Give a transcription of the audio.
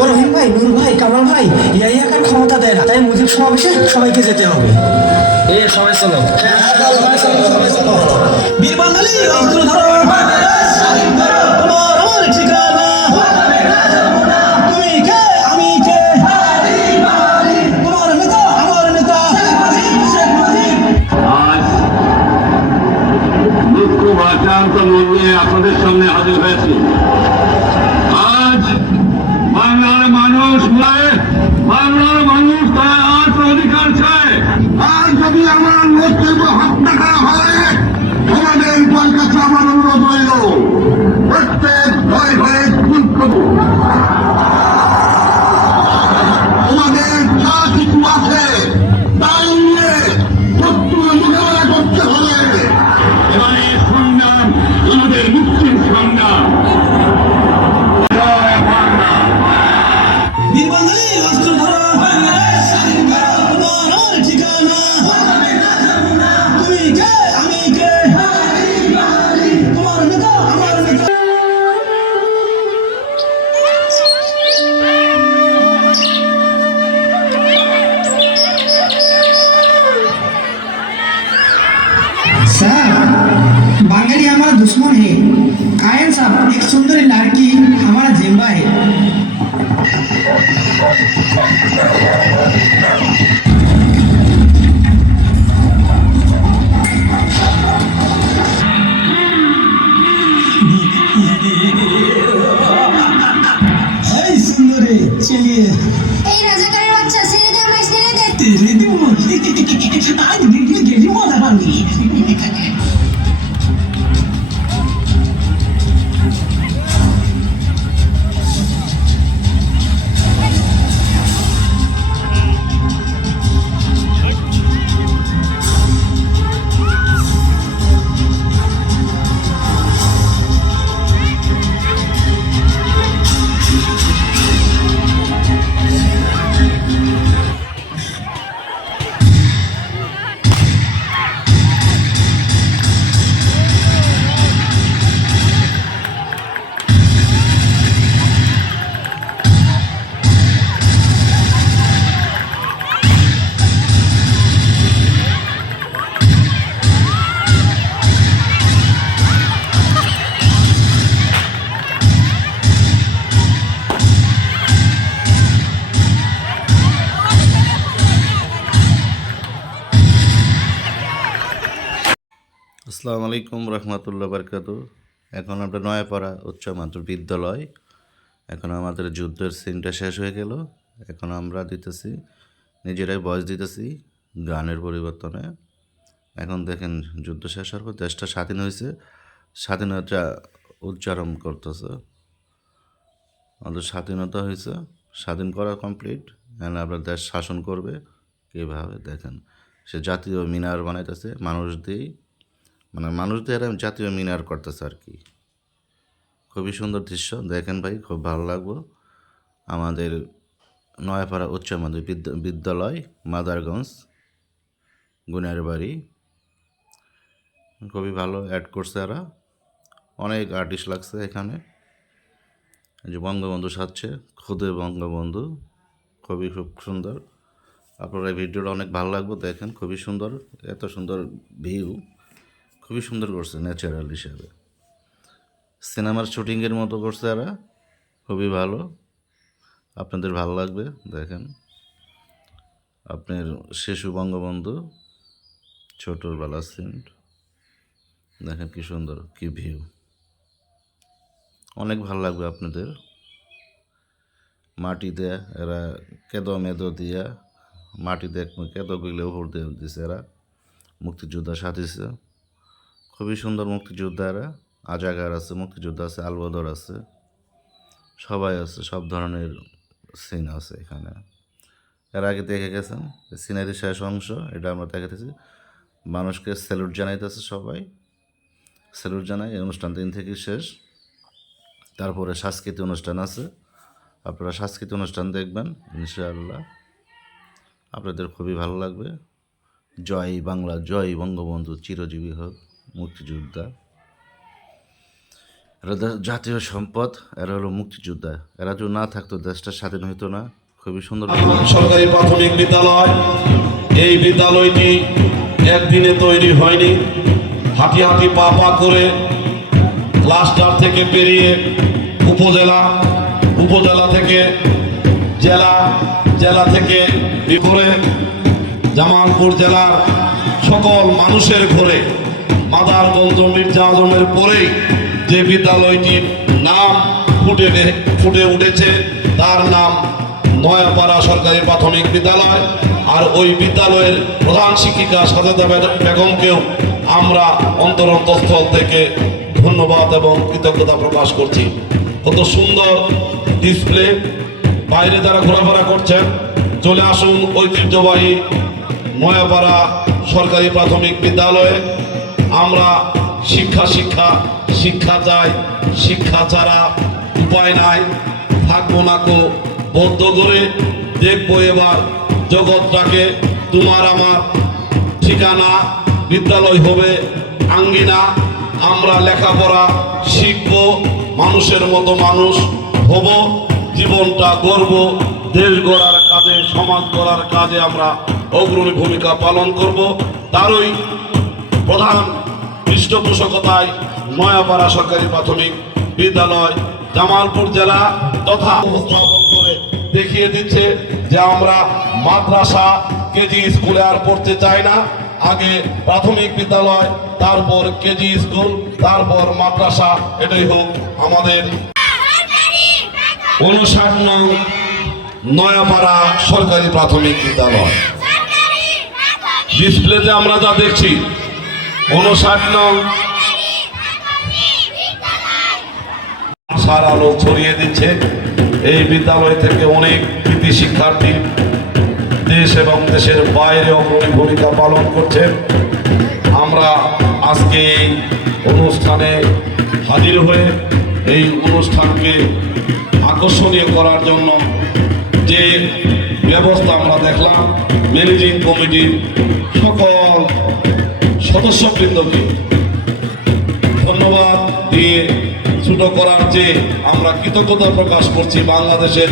ও রহিম ভাই, নূর ভাই, কামাল ভাই, ইয়াহিয়া খান ক্ষমতা দেয় না, তাই মুজিব সমাবেশে সবাইকে যেতে হবে। সবাই চলো। বীর বাঙালি অস্ত্র ধরো, তোমার আমার ঠিকানা, তুমি কে আমি কে, তোমার নেতা আমার নেতা। আজ দুঃখ ভাষান্ত মূল্যে আপনাদের সামনে হাজির হয়েছি। আজ বাংলার মানুষ তারা আজ অধিকার চায়। আর যদি আমার বক্তব্য হত্যা করা হয়, তোমাদের কাছে আমার অনুরোধ রইল, প্রত্যেক ভয় ভয়ে তোমাদের যা কিছু আছে তাই নিয়ে শত্রু মোকাবেলা করতে হবে। এবারে সংগ্রাম আমাদের মুক্তির সংগ্রাম। জয় বাংলা। বীর বাঙালি অস্ত্র ধরো, তোমার আমার ঠিকানা, তুমি কে আমি কে, তোমার নেতা আমার নেতা। सर, बांगड़ी हमारा दुश्मन है। कायन साहब, एक सुंदर लड़की हमारा जिम्बा है। हाय सुंदरी, चलिए। এই রাজাকারের বাচ্চা ছেড়ে দে আমায় ছেড়ে দে। तेरे दो आज वीडियो गेली मजा पावी। আসসালামু আলাইকুম রহমতুল্লাহ বরকাত। এখন আমরা নয়াপাড়া উচ্চ মাধ্যমিক বিদ্যালয়। এখন আমাদের যুদ্ধের সিনটা শেষ হয়ে গেল। এখন আমরা দিতেছি, নিজেরাই ভয়েস দিতেছি গানের পরিবর্তনে। এখন দেখেন যুদ্ধ শেষ হওয়ার পর দেশটা স্বাধীন হয়েছে, স্বাধীনতা উচ্চারণ করতেছে। আমাদের স্বাধীনতা হয়েছে, স্বাধীন করা কমপ্লিট। এখন আপনার দেশ শাসন করবে কীভাবে দেখেন। সে জাতীয় মিনার বানাইতেছে মানুষ দিয়েই, মানে মানুষদের জাতীয় মিনার করতেছে আর কি। খুবই সুন্দর দৃশ্য দেখেন ভাই, খুব ভালো লাগবো। আমাদের নয়াপাড়া উচ্চ মাধ্যমিক বিদ্যালয়, মাদারগঞ্জ, গুনিয়ারবাড়ি। খুবই ভালো অ্যাড করছে এরা, অনেক আর্টিস্ট লাগছে এখানে। এই যে বঙ্গবন্ধু সাজছে, খুদে বঙ্গবন্ধু, খুব সুন্দর। আপনারা এই ভিডিওটা অনেক ভালো লাগবে দেখেন, খুবই সুন্দর, এত সুন্দর ভিউ, খুবই সুন্দর করছে ন্যাচারাল হিসাবে। সিনেমার শুটিংয়ের মতো করছে এরা, খুবই ভালো, আপনাদের ভালো লাগবে দেখেন। আপনার শিশু বঙ্গবন্ধু ছোটোবেলা সিন দেখেন, কি সুন্দর, কি ভিউ, অনেক ভালো লাগবে আপনাদের। মাটি দেয়া এরা, কেদো মেদো দিয়া মাটি দেখ কেদো গুলো উপর দিয়ে দিছে এরা, মুক্তিযোদ্ধা সাথীছে, খুবই সুন্দর মুক্তিযোদ্ধা এরা। আজাগার আছে, মুক্তিযোদ্ধা আছে, আলবদর আছে, সবাই আছে, সব ধরনের সিন আছে এখানে। এর আগে দেখে গেছেন সিনারি শেষ অংশ, এটা আমরা দেখাতেছি। মানুষকে স্যালুট জানাইতেছে সবাই, স্যালুট জানাই। এই অনুষ্ঠান 3 থেকে শেষ। তারপরে সাংস্কৃতিক অনুষ্ঠান আছে, আপনারা সাংস্কৃতিক অনুষ্ঠান দেখবেন ইনশাআল্লাহ, আপনাদের খুবই ভালো লাগবে। জয় বাংলা, জয় বঙ্গবন্ধু চিরজীবী হোক মুক্তিযোদ্ধা। এরা জাতীয় সম্পদ, এরা হলো মুক্তিযোদ্ধা। এরা যদি না থাকতো দেশটা স্বাধীন হইতো না। খুবই সুন্দর। সরকারি প্রাথমিক বিদ্যালয়, এই বিদ্যালয়টি একদিনে তৈরি হয়নি। হাঁটি হাঁটি পা পা করে ক্লাস্টার থেকে পেরিয়ে উপজেলা থেকে জেলা, জেলা থেকে করে জামালপুর জেলার সকল মানুষের ঘরে মাদারগঞ্জ মির্জা আজমের পরেই যে বিদ্যালয়টির নাম ফুটে উঠেছে তার নাম নয়াপাড়া সরকারি প্রাথমিক বিদ্যালয়। আর ওই বিদ্যালয়ের প্রধান শিক্ষিকা সাজেদা বেগমকেও আমরা অন্তরন্তস্থল থেকে ধন্যবাদ এবং কৃতজ্ঞতা প্রকাশ করছি। কত সুন্দর ডিসপ্লে, বাইরে যারা ঘোরাফেরা করছেন চলে আসুন ঐতিহ্যবাহী নয়াপাড়া সরকারি প্রাথমিক বিদ্যালয়ে। আমরা শিক্ষা চাই, শিক্ষা ছাড়া উপায় নাই। থাকবো না কো বদ্ধ করে দেখবো এবার জগৎটাকে। তোমার আমার ঠিকানা বিদ্যালয় হবে আঙ্গিনা। আমরা লেখাপড়া শিখব, মানুষের মতো মানুষ হব, জীবনটা গড়ব, দেশ গড়ার কাজে, সমাজ গড়ার কাজে আমরা অগ্রণী ভূমিকা পালন করব। তারই প্রধান পৃষ্ঠপোষকতায় নয়াপাড়া সরকারি প্রাথমিক বিদ্যালয় জামালপুর জেলা তথা উপস্থাপন করে দেখিয়ে দিচ্ছে যে আমরা মাদ্রাসা কেজি স্কুলে আর পড়তে চাই না। আগে প্রাথমিক বিদ্যালয়, তারপর কেজি স্কুল, তারপর মাদ্রাসা, এটাই হোক আমাদের 59 নং নয়াপাড়া সরকারি প্রাথমিক বিদ্যালয়। ডিসপ্লেতে আমরা যা দেখছি 59 নং আশার আলো ছড়িয়ে দিচ্ছে। এই বিদ্যালয় থেকে অনেক কৃতি শিক্ষার্থী দেশ এবং দেশের বাইরে অগ্রণী ভূমিকা পালন করছে। আমরা আজকে এই অনুষ্ঠানে হাজির হয়ে এই অনুষ্ঠানকে আকর্ষণীয় করার জন্য যে ব্যবস্থা আমরা দেখলাম, ম্যানেজিং কমিটির সকল সদস্যবৃন্দকে ধন্যবাদ দিয়ে ছোট করার যে আমরা কৃতজ্ঞতা প্রকাশ করছি বাংলাদেশের